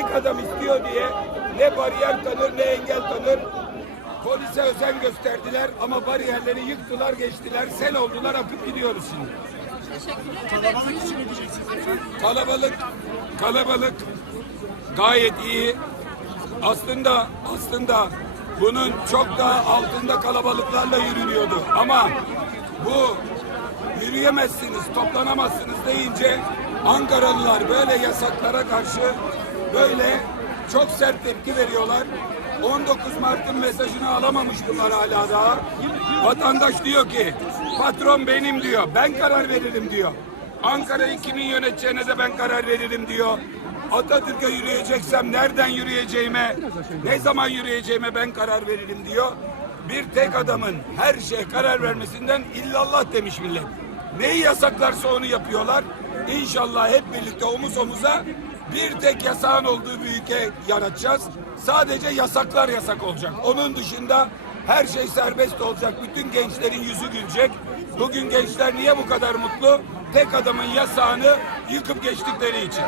tek adam istiyor diye ne bariyer tanır ne engel tanır. Polise özen gösterdiler ama bariyerleri yıktılar geçtiler. Sel oldular akıp gidiyoruz şimdi. Kalabalık için? Kalabalık, kalabalık gayet iyi. Aslında aslında bunun çok daha altında kalabalıklarla yürünüyordu. Ama bu yürüyemezsiniz, toplanamazsınız deyince Ankaralılar böyle yasaklara karşı böyle çok sert tepki veriyorlar. 19 Mart'ın mesajını alamamış bunlar hala daha. Vatandaş diyor ki patron benim diyor. Ben karar veririm diyor. Ankara'yı kimin yöneteceğine de ben karar veririm diyor. Atatürk'e yürüyeceksem nereden yürüyeceğime, ne zaman yürüyeceğime ben karar veririm diyor. Bir tek adamın her şeye karar vermesinden illallah demiş millet. Neyi yasaklarsa onu yapıyorlar. İnşallah hep birlikte omuz omuza bir tek yasağın olduğu bir ülke yaratacağız. Sadece yasaklar yasak olacak. Onun dışında her şey serbest olacak. Bütün gençlerin yüzü gülecek. Bugün gençler niye bu kadar mutlu? Tek adamın yasağını yıkıp geçtikleri için.